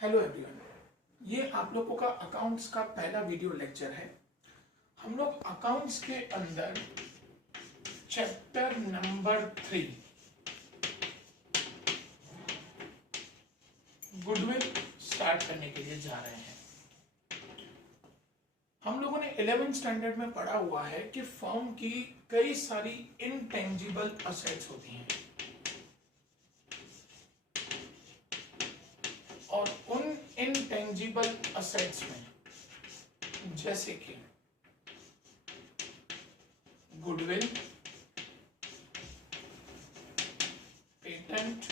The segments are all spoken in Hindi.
हेलो एवरीवन, ये आप लोगों का अकाउंट्स का पहला वीडियो लेक्चर है। हम लोग अकाउंट्स के अंदर चैप्टर नंबर 3 गुडविल स्टार्ट करने के लिए जा रहे हैं। हम लोगों ने 11th स्टैंडर्ड में पढ़ा हुआ है कि फर्म की कई सारी इनटेंजिबल असेट्स होती हैं और उन इनटेंजिबल असेट्स में जैसे कि गुडविल, पेटेंट,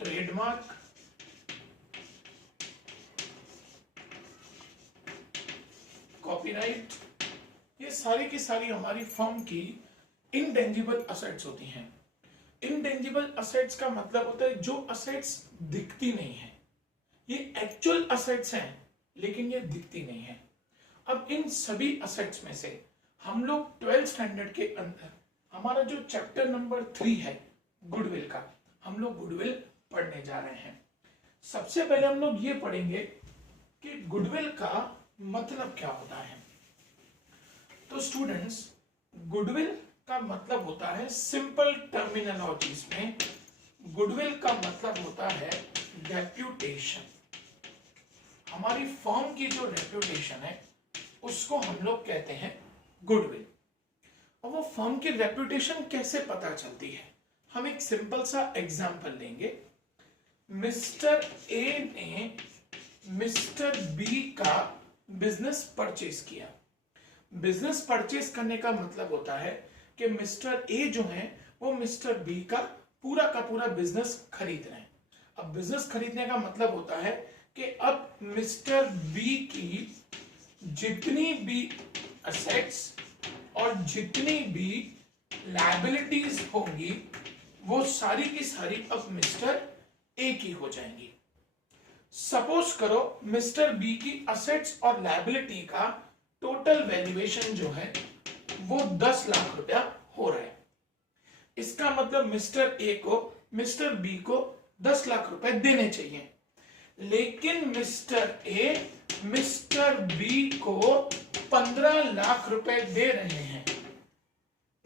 ट्रेडमार्क, कॉपीराइट, ये सारी की सारी हमारी फर्म की इनटेंजिबल असेट्स होती हैं। इनटेंजिबल असेट्स का मतलब होता है जो असेट्स दिखती नहीं है। ये एक्चुअल असेट्स हैं लेकिन ये दिखती नहीं है। अब इन सभी असेट्स में से हम लोग 12th स्टैंडर्ड के अंदर हमारा जो चैप्टर नंबर 3 है गुडविल का, हम लोग गुडविल पढ़ने जा रहे हैं। सबसे पहले हम लोग ये पढ़ेंगे कि गुडविल का मतलब क्या होता है। तो स्टूडेंट्स, गुडविल का मतलब होता है, सिंपल टर्मिनोलॉजीज में गुडविल का मतलब होता है रेप्यूटेशन। हमारी फर्म की जो रेप्यूटेशन है उसको हम लोग कहते हैं गुडविल। और वो फर्म की रेप्यूटेशन कैसे पता चलती है, हम एक सिंपल सा एग्जांपल लेंगे। मिस्टर ए ने मिस्टर बी का बिजनेस परचेज किया। बिजनेस परचेज करने का मतलब होता है कि मिस्टर ए जो है वो मिस्टर बी का पूरा बिजनेस खरीद रहे हैं। अब बिजनेस खरीदने का मतलब होता है कि अब मिस्टर बी की जितनी भी असेट्स और जितनी भी लायबिलिटीज होंगी वो सारी की सारी अब मिस्टर ए की हो जाएंगी। सपोज करो मिस्टर बी की असेट्स और लायबिलिटी का टोटल वैल्यूएशन जो है वो 10 लाख रुपया हो रहा है। इसका मतलब मिस्टर ए को मिस्टर बी को 10 लाख रुपए देने चाहिए, लेकिन मिस्टर ए मिस्टर बी को 15 लाख रुपए दे रहे हैं।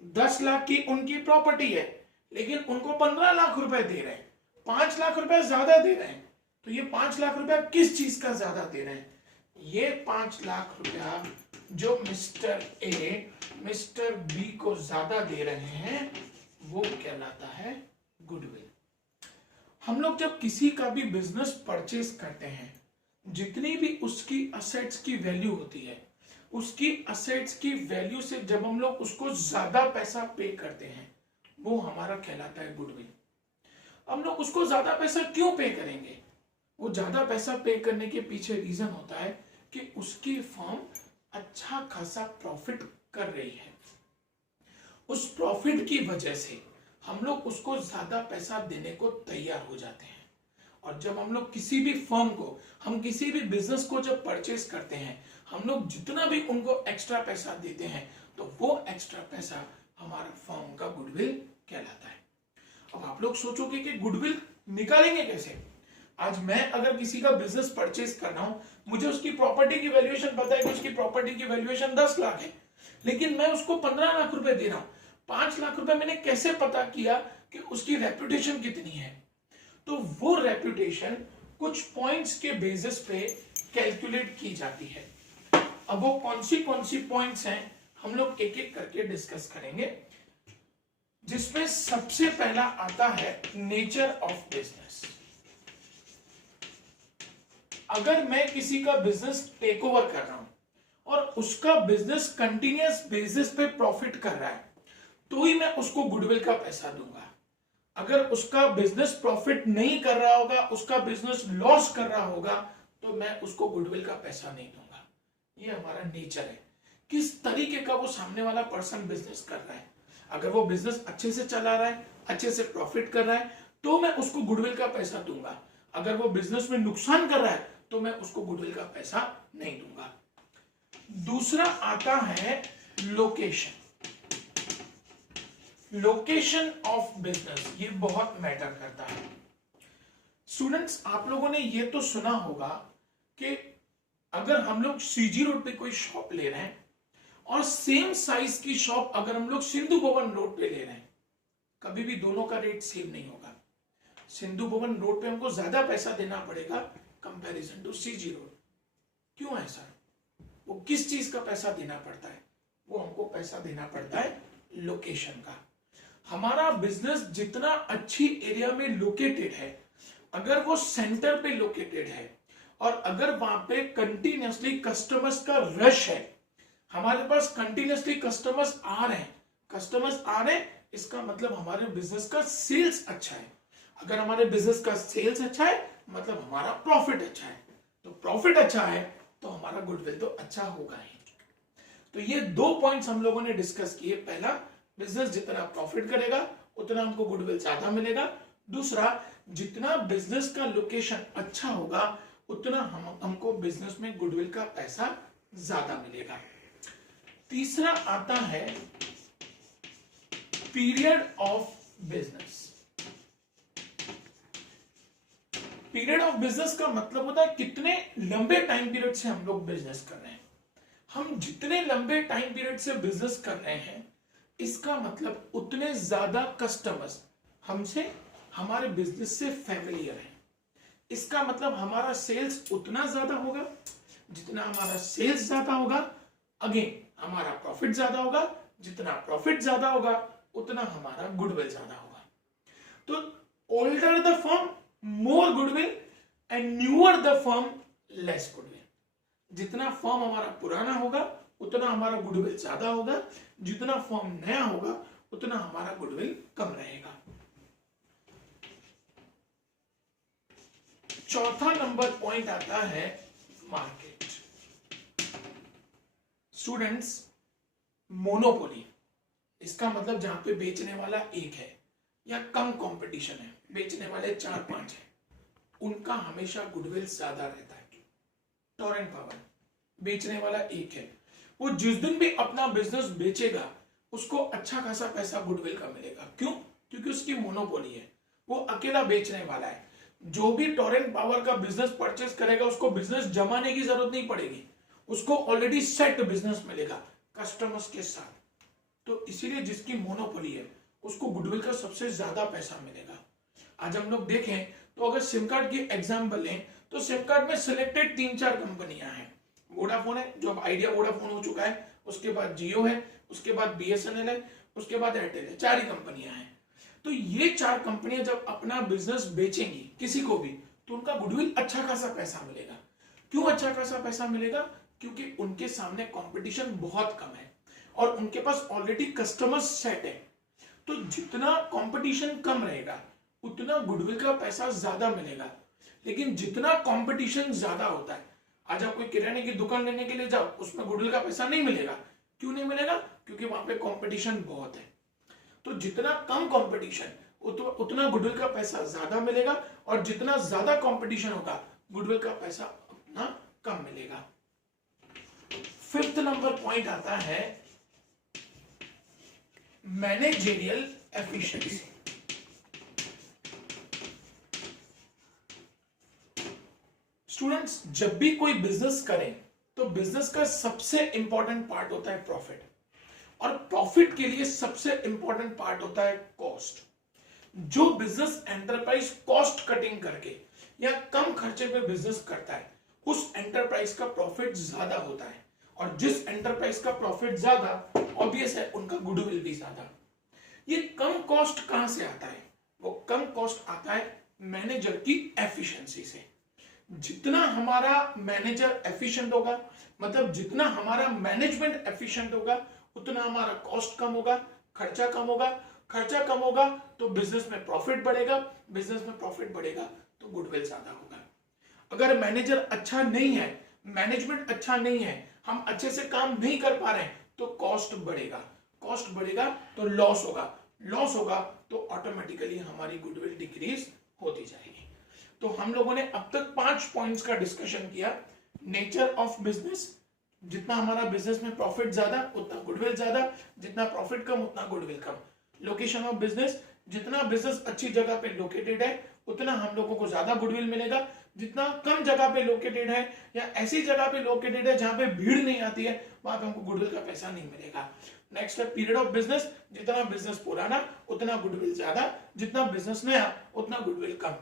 10 लाख की उनकी प्रॉपर्टी है लेकिन उनको 15 लाख रुपए दे रहे हैं, 5 लाख रुपए ज्यादा दे रहे हैं। तो ये 5 लाख रुपया किस चीज का ज्यादा दे रहे हैं? ये 5 लाख रुपया जो मिस्टर ए मिस्टर बी को ज्यादा दे रहे हैं वो कहलाता है गुडविल। हम लोग जब किसी का भी बिजनेस परचेज करते हैं, जितनी भी उसकी असेट्स की वैल्यू होती है, उसकी असेट्स की वैल्यू से जब हम लोग उसको ज्यादा पैसा पे करते हैं वो हमारा कहलाता है गुडविल। हम लोग उसको ज्यादा पैसा क्यों पे करेंगे? वो ज्यादा पैसा पे करने के पीछे रीजन होता है कि उसकी फर्म अच्छा खासा प्रॉफिट कर रही है। उस प्रॉफिट की वजह से हम लोग उसको ज्यादा पैसा देने को तैयार हो जाते हैं। और जब हम लोग किसी भी फर्म को, हम किसी भी बिजनेस को जब परचेज करते हैं, हम लोग जितना भी उनको एक्स्ट्रा पैसा देते हैं तो वो एक्स्ट्रा पैसा हमारा फर्म का गुडविल कहलाता है। अब आप लोग सोचोगे कि गुडविल निकालेंगे कैसे? आज मैं अगर किसी का बिजनेस परचेज कर रहा हूं, मुझे उसकी प्रॉपर्टी की वैल्यूएशन पता है कि उसकी प्रॉपर्टी की वैल्यूएशन 10 लाख है, लेकिन मैं उसको 15 लाख रुपए दे रहा हूं। 5 लाख रुपए मैंने कैसे पता किया कि उसकी रेप्यूटेशन कितनी है? तो वो रेप्यूटेशन कुछ पॉइंट्स के बेसिस पे कैलकुलेट की जाती है। अब वो कौन सी पॉइंट्स हैं हम लोग एक एक करके डिस्कस करेंगे, जिसमें सबसे पहला आता है नेचर ऑफ बिजनेस। अगर मैं किसी का बिजनेस टेक ओवर कर रहा हूं और उसका बिजनेस कंटिन्यूअस बेसिस पे प्रॉफिट कर रहा है तो ही मैं उसको गुडविल का पैसा दूंगा। अगर उसका बिजनेस प्रॉफिट नहीं कर रहा होगा, उसका बिजनेस लॉस कर रहा होगा, तो मैं उसको गुडविल का पैसा नहीं दूंगा। ये हमारा नेचर है, किस तरीके का वो सामने वाला पर्सन बिजनेस कर रहा है। अगर वो बिजनेस अच्छे से चला रहा है, अच्छे से प्रॉफिट कर रहा है, तो मैं उसको गुडविल का पैसा दूंगा। अगर वो बिजनेस में नुकसान कर रहा है तो मैं उसको गुडविल का पैसा नहीं दूंगा। दूसरा आता है लोकेशन। लोकेशन ऑफ बिजनेस, ये बहुत मैटर करता है। स्टूडेंट्स, आप लोगों ने ये तो सुना होगा कि अगर हम लोग सीजी रोड पे कोई शॉप ले रहे हैं और सेम साइज की शॉप अगर हम लोग सिंधु भवन रोड पे ले रहे हैं, कभी भी दोनों का रेट सेम नहीं होगा। सिंधु भवन रोड पे हमको ज्यादा पैसा देना पड़ेगा कंपैरिजन टू सीजी रोड। क्यों है सर? वो किस चीज का पैसा देना पड़ता है? वो हमको पैसा देना पड़ता है लोकेशन का। हमारा बिजनेस जितना अच्छी एरिया में लोकेटेड है, अगर वो सेंटर पे लोकेटेड है और अगर वहां पे कंटिन्यूसली कस्टमर्स का रश है, हमारे पास कंटिन्यूसली कस्टमर्स आ रहे हैं, इसका मतलब हमारे बिजनेस का सेल्स अच्छा है। अगर हमारे बिजनेस का सेल्स अच्छा है मतलब हमारा प्रॉफिट अच्छा है। तो प्रॉफिट अच्छा है तो हमारा गुडविल तो अच्छा होगा ही। तो ये 2 पॉइंट्स हम लोगों ने डिस्कस किए। पहला, बिजनेस जितना प्रॉफिट करेगा उतना हमको गुडविल ज्यादा मिलेगा। दूसरा, जितना बिजनेस का लोकेशन अच्छा होगा उतना हमको बिजनेस में गुडविल का पैसा ज्यादा मिलेगा। तीसरा आता है period of business. Period of business का मतलब होता है कितने लंबे टाइम पीरियड से हम लोग बिजनेस कर रहे हैं। हम जितने लंबे टाइम पीरियड से बिजनेस कर रहे हैं, इसका मतलब उतने ज्यादा कस्टमर्स हमसे, हमारे बिजनेस से फैमिलियर हैं। इसका मतलब हमारा सेल्स उतना ज्यादा होगा। जितना हमारा सेल्स ज्यादा होगा, अगेन हमारा प्रॉफिट ज्यादा होगा। जितना प्रॉफिट ज्यादा होगा उतना हमारा गुडविल ज्यादा होगा। तो older the firm more goodwill and newer the firm less goodwill. जितना फर्म हमारा पुराना होगा उतना हमारा गुडविल ज्यादा होगा। जितना फर्म नया होगा उतना हमारा गुडविल कम रहेगा। चौथा नंबर पॉइंट आता है मार्केट। स्टूडेंट्स, मोनोपोली, इसका मतलब जहां पे बेचने वाला एक है या कम कंपटीशन है, बेचने वाले 4-5 हैं, उनका हमेशा गुडविल ज्यादा रहता है। टॉरेंट पावर, बेचने वाला एक है, वो जिस दिन भी अपना बिजनेस बेचेगा उसको अच्छा खासा पैसा गुडविल का मिलेगा। क्यों? क्योंकि उसकी मोनोपोली है, वो अकेला बेचने वाला है। जो भी टॉरेंट पावर का बिजनेस परचेस करेगा उसको बिजनेस जमाने की जरूरत नहीं पड़ेगी, उसको ऑलरेडी सेट बिजनेस मिलेगा कस्टमर्स के साथ। तो इसीलिए जिसकी मोनोपोली है उसको गुडविल का सबसे ज्यादा पैसा मिलेगा। आज हम लोग देखें तो अगर सिम कार्ड की एग्जांपल लें तो सिम कार्ड में सिलेक्टेड 3-4 कंपनियां हैं। वोडाफोन है जो अब आइडिया वोडाफोन हो चुका है, उसके बाद जियो है, उसके बाद बीएसएनएल है, उसके बाद एयरटेल है। 4 ही कंपनियां हैं। तो ये 4 कंपनियां जब अपना बिजनेस बेचेंगी किसी को भी तो उनका गुडविल अच्छा खासा पैसा मिलेगा। क्यों अच्छा खासा पैसा मिलेगा? क्योंकि उनके सामने कंपटीशन बहुत कम है और उनके पास ऑलरेडी कस्टमर्स सेट है। तो जितना कंपटीशन कम रहेगा उतना गुडविल का पैसा ज्यादा मिलेगा। लेकिन जितना कंपटीशन ज्यादा होता है, आज आप कोई किराने की दुकान लेने के लिए जाओ, उसमें गुडविल का पैसा नहीं मिलेगा। क्यों नहीं मिलेगा? क्योंकि वहां पे कंपटीशन बहुत है। तो जितना कम कंपटीशन उतना गुडविल का पैसा ज्यादा मिलेगा और जितना ज्यादा कंपटीशन होगा गुडविल का पैसा उतना कम मिलेगा। 5th नंबर पॉइंट आता है मैनेजरियल एफिशिएंसी। स्टूडेंट्स, जब भी कोई बिजनेस करें तो बिजनेस का सबसे इंपॉर्टेंट पार्ट होता है प्रॉफिट, और प्रॉफिट के लिए सबसे इंपॉर्टेंट पार्ट होता है कॉस्ट। जो बिजनेस एंटरप्राइज कॉस्ट कटिंग करके या कम खर्चे पे बिजनेस करता है उस एंटरप्राइज का प्रॉफिट ज्यादा होता है, और जिस एंटरप्राइज का प्रॉफिट ज्यादा, ऑब्वियस है उनका गुडविल भी ज्यादा। ये कम कॉस्ट कहां से आता है? वो कम कॉस्ट आता है मैनेजर की एफिशिएंसी से। जितना हमारा मैनेजर एफिशिएंट होगा, मतलब जितना हमारा मैनेजमेंट एफिशिएंट होगा, उतना हमारा कॉस्ट कम होगा, खर्चा कम होगा। खर्चा कम होगा तो बिजनेस में प्रॉफिट बढ़ेगा, बिजनेस में प्रॉफिट बढ़ेगा तो गुडविल ज्यादा होगा। अगर मैनेजर अच्छा नहीं है, मैनेजमेंट अच्छा नहीं है, हम अच्छे से काम नहीं कर पा रहे हैं तो कॉस्ट बढ़ेगा, कॉस्ट बढ़ेगा तो लॉस होगा, लॉस होगा तो ऑटोमेटिकली हमारी गुडविल डिक्रीज होती जाएगी। तो हम लोगों ने अब तक 5 पॉइंट्स का डिस्कशन किया। नेचर ऑफ बिजनेस, जितना हमारा बिजनेस में प्रॉफिट ज्यादा उतना गुडविल ज्यादा, जितना प्रॉफिट कम उतना goodwill come. Location of business, जितना बिजनेस अच्छी जगह पे लोकेटेड है उतना हम लोगों को ज्यादा गुडविल मिलेगा, जितना कम जगह पे लोकेटेड है या ऐसी जगह पे लोकेटेड है जहां पे भीड़ नहीं आती है वहां पे हमको गुडविल का पैसा नहीं मिलेगा। नेक्स्ट है पीरियड ऑफ बिजनेस, जितना बिजनेस पुराना उतना गुडविल ज्यादा, जितना बिजनेस नया उतना गुडविल कम।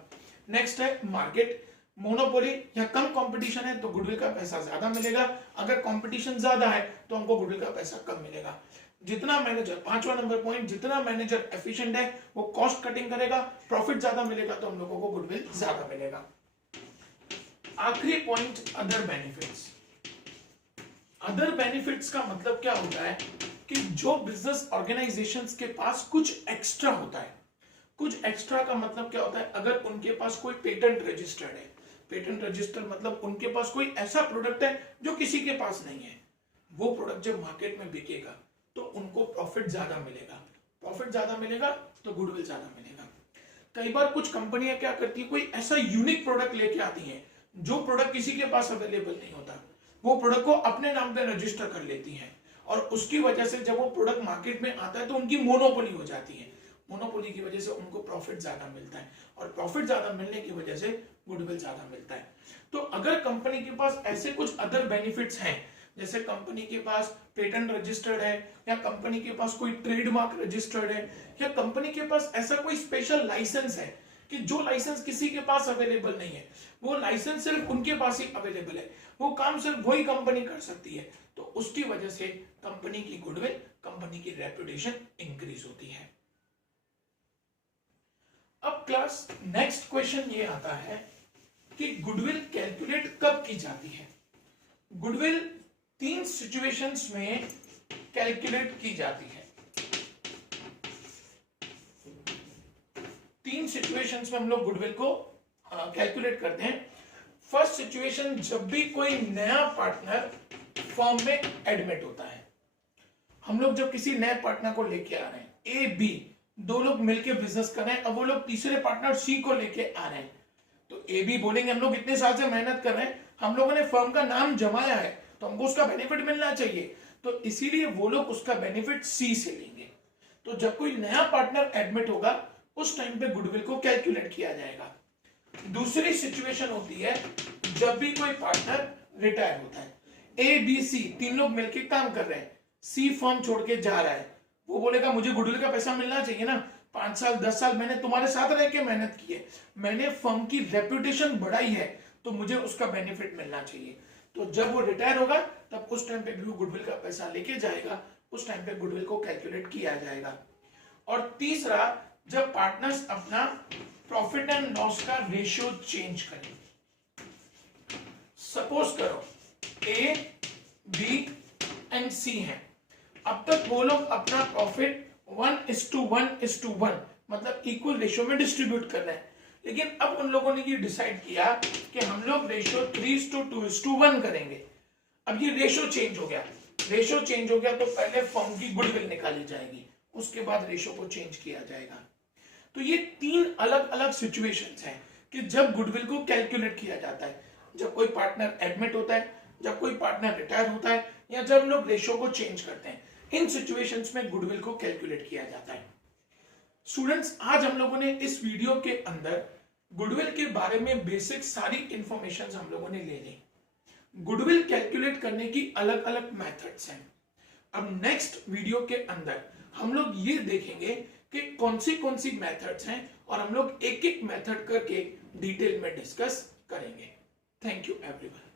नेक्स्ट है मार्केट, मोनोपोली या कम कंपटीशन है तो गुडविल का पैसा ज्यादा मिलेगा, अगर कंपटीशन ज्यादा है तो हमको गुडविल का पैसा कम मिलेगा। जितना मैनेजर, पांचवा नंबर पॉइंट, जितना मैनेजर एफिशिएंट है वो कॉस्ट कटिंग करेगा, प्रॉफिट ज्यादा मिलेगा तो हम लोगों को गुडविल ज्यादा मिलेगा। आखिरी point other benefits. Other benefits का मतलब क्या होता है कि जो बिजनेस ऑर्गेनाइजेशंस के पास कुछ एक्स्ट्रा होता है, कुछ एक्स्ट्रा का मतलब क्या होता है, अगर उनके पास कोई पेटेंट रजिस्टर्ड है, पेटेंट रजिस्टर मतलब उनके पास कोई ऐसा प्रोडक्ट है जो किसी के पास नहीं है, वो प्रोडक्ट जब मार्केट में बिकेगा तो उनको प्रॉफिट ज्यादा मिलेगा, प्रॉफिट ज्यादा मिलेगा तो गुडविल ज्यादा मिलेगा। कई बार कुछ कंपनियां क्या करती है, कोई ऐसा यूनिक प्रोडक्ट लेके आती हैं जो प्रोडक्ट किसी के पास अवेलेबल नहीं होता, वो प्रोडक्ट को अपने नाम पे रजिस्टर कर लेती हैं और उसकी वजह से जब वो प्रोडक्ट मार्केट में आता है तो उनकी मोनोपोली हो जाती है, मोनोपोली की वजह से उनको प्रॉफिट ज्यादा मिलता है और प्रॉफिट ज्यादा मिलने की वजह से गुडविल ज्यादा मिलता है। तो अगर कंपनी के पास ऐसे कुछ अदर बेनिफिट्स हैं, जैसे कंपनी के पास पेटेंट रजिस्टर्ड है या कंपनी के पास कोई ट्रेडमार्क रजिस्टर्ड है या कंपनी के पास ऐसा कोई स्पेशल लाइसेंस है कि जो लाइसेंस किसी के पास अवेलेबल नहीं है, वो लाइसेंस सिर्फ उनके पास ही अवेलेबल है, वो काम सिर्फ वही कंपनी कर सकती है, तो उसकी वजह से कंपनी की गुडविल, कंपनी की रेपुटेशन इंक्रीज होती है। अब क्लास नेक्स्ट क्वेश्चन ये आता है कि गुडविल कैलकुलेट कब की जाती है। गुडविल 3 सिचुएशंस में कैलकुलेट की जाती है। 3 सिचुएशंस में हम लोग गुडविल को कैलकुलेट करते हैं। फर्स्ट सिचुएशन, जब भी कोई नया पार्टनर फर्म में एडमिट होता है, हम लोग जब किसी नए पार्टनर को लेके आ रहे हैं, ए बी दो लोग मिलकर बिजनेस कर रहे हैं, अब वो लोग तीसरे पार्टनर सी को लेके आ रहे हैं, तो ए बी बोलेंगे हम लोग इतने साल से मेहनत कर रहे हैं, हम लोगों ने फर्म का नाम जमाया है तो हमको उसका बेनिफिट मिलना चाहिए, तो इसीलिए वो लोग उसका बेनिफिट सी से लेंगे। तो जब कोई नया पार्टनर एडमिट होगा उस टाइम पे गुडविल को कैलकुलेट किया जाएगा। दूसरी सिचुएशन होती है जब भी कोई पार्टनर रिटायर होता है, ए बी सी 3 लोग मिलकर काम कर रहे हैं, सी फर्म छोड़ के जा रहा है, वो बोलेगा मुझे गुडविल का पैसा मिलना चाहिए ना, 5 साल 10 साल मैंने तुम्हारे साथ रह के मेहनत की है, मैंने फर्म की रेपुटेशन बढ़ाई है, तो मुझे उसका बेनिफिट मिलना चाहिए। तो जब वो रिटायर होगा तब उस टाइम पे भी वो गुडविल का पैसा लेके जाएगा, उस टाइम पे गुडविल को कैलकुलेट किया जाएगा। और तीसरा, जब पार्टनर्स अपना प्रॉफिट एंड लॉस का रेशियो चेंज करें। सपोज करो ए बी एंड सी है, अब तक वो लोग अपना प्रॉफिट 1:1:1 मतलब इक्वल रेशियो में डिस्ट्रीब्यूट कर रहे हैं, लेकिन अब उन लोगों ने ये डिसाइड किया कि हम लोग रेशियो 3:2:1 करेंगे। अब ये रेशियो चेंज हो गया, रेशियो चेंज हो गया तो पहले फर्म की गुडविल निकाली जाएगी, उसके बाद रेशियो को चेंज किया जाएगा। तो ये 3 अलग अलग सिचुएशंस हैं कि जब गुडविल को कैलकुलेट किया जाता है, जब कोई पार्टनर एडमिट होता है, जब कोई पार्टनर रिटायर होता है, या जब लोग रेशियो को चेंज करते हैं, इन सिचुएशंस में गुडविल को कैलकुलेट किया जाता है। स्टूडेंट्स, आज हम लोगों ने इस वीडियो के अंदर गुडविल के बारे में बेसिक सारी इंफॉर्मेशन हम लोगों ने ले ली। गुडविल कैलकुलेट करने की अलग अलग मेथड्स हैं। अब नेक्स्ट वीडियो के अंदर हम लोग ये देखेंगे कि कौन सी मेथड्स हैं और हम लोग एक एक मेथड करके डिटेल में डिस्कस करेंगे। Thank you everyone.